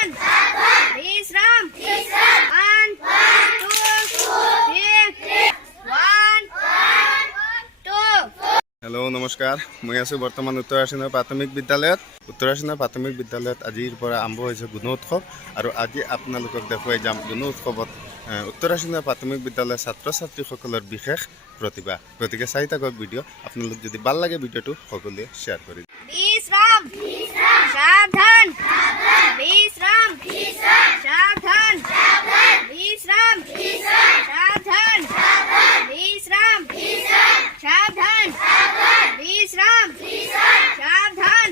বিশ্ৰাম 1 2 3 হেল্ল' নমস্কাৰ মই আছোঁ বৰ্তমান উত্তৰ আছামৰ প্ৰাথমিক বিদ্যালয়ত আজিৰ পৰা আৰম্ভ হৈছে গুণ উৎসৱ আৰু আজি আপোনালোকক দেখুৱাই যাম গুণ উৎসৱত উত্তৰ আছামৰ প্ৰাথমিক বিদ্যালয়ৰ ছাত্ৰ ছাত্ৰীসকলৰ বিশেষ প্ৰতিভা গতিকে চাই থাকক ভিডিঅ' আপোনালোক যদি ভাল লাগে ভিডিঅ'টো সকলোৱে শ্বেয়াৰ কৰি বিশ্রাম সাবধান বিশ্রাম সাবধান বিশ্রাম সাবধান বিশ্রাম সাবধান বিশ্রাম সাবধান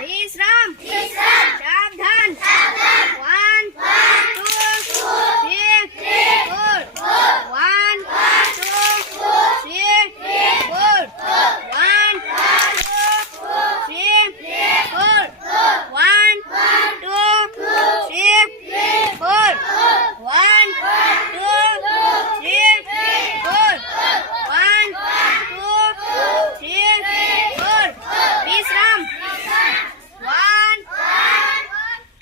বিশ্রাম সাবধান 1 2 3 4 1 2 3 4 1 2 3 4 1 2 3 4 1 2 3 4 1 2 3 4 বিশ্রাম 1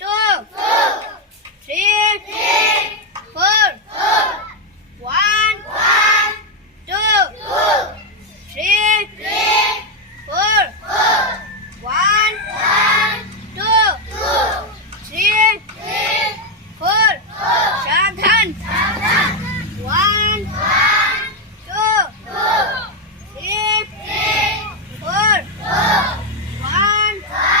2 3 4 1 2 3 4 1 2 3 4 সাবধান 1 2 3 4 1 2 3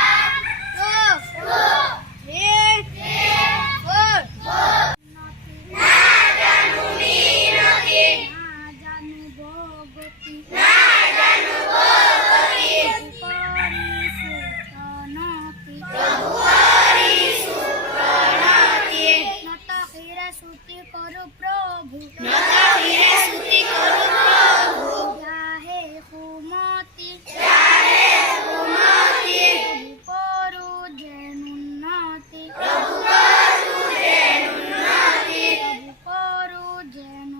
4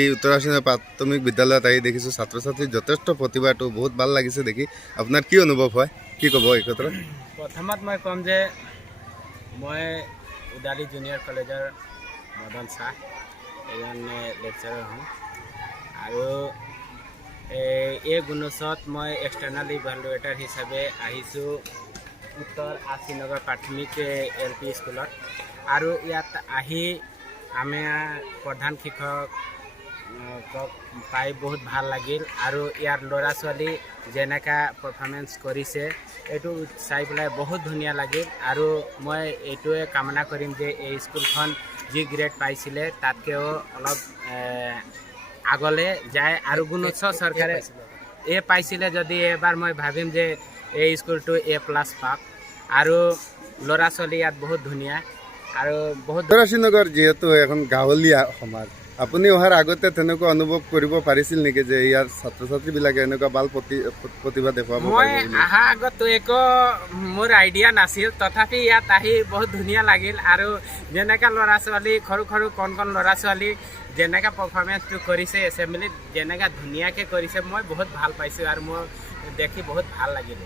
এই উত্তৰ আছামৰ প্ৰাথমিক বিদ্যালয়ত আহি দেখিছোঁ ছাত্ৰ ছাত্ৰীৰ যথেষ্ট প্ৰতিভাটো বহুত ভাল লাগিছে দেখি আপোনাৰ কি অনুভৱ হয় কি ক'ব এই ক্ষেত্ৰত প্ৰথমত মই ক'ম যে মই উদালি জুনিয়ৰ কলেজৰ মদন শাহ এজন লেকচাৰৰ হওঁ আৰু এই গুণোৎসৱত মই এক্সটাৰ্নেল ইভালুৱেটাৰ হিচাপে আহিছোঁ উত্তৰ আশীনগৰ প্ৰাথমিক LP স্কুলত আৰু ইয়াত আহি আমাৰ প্ৰধান শিক্ষক পাই বহুত ভাল লাগিল আৰু ইয়াৰ ল'ৰা ছোৱালী যেনেকা পাৰফৰ্মেঞ্চ কৰিছে এইটো চাই পেলাই বহুত ধুনীয়া লাগিল আৰু মই এইটোৱে কামনা কৰিম যে এই স্কুলখন যি গ্ৰেড পাইছিলে তাতকৈও অলপ আগলৈ যায় আৰু গুণোৎসৱ চৰকাৰে পাইছিলে যদি এবাৰ মই ভাবিম যে এই স্কুলটো A+ পাওক আৰু ল'ৰা ছোৱালী ইয়াত বহুত ধুনীয়া আৰু বহুত আশীনগৰ যিহেতু এখন গাঁৱলীয়া সমাজ আপুনি অহাৰ আগতে তেনেকুৱা অনুভৱ কৰিব পাৰিছিল নেকি যে ইয়াৰ ছাত্ৰ ছাত্ৰীবিলাকে এনেকুৱা ভাল প্ৰতিভা দেখুৱাব মই অহা আগতো একো মোৰ আইডিয়া নাছিল তথাপি ইয়াত আহি বহুত ধুনীয়া লাগিল আৰু যেনেকৈ ল'ৰা ছোৱালী সৰু সৰু কণ ল'ৰা ছোৱালী যেনেকৈ পাৰফৰ্মেঞ্চটো কৰিছে এছেম্বলিত যেনেকৈ ধুনীয়াকৈ কৰিছে মই বহুত ভাল পাইছোঁ আৰু মোৰ দেখি বহুত ভাল লাগিল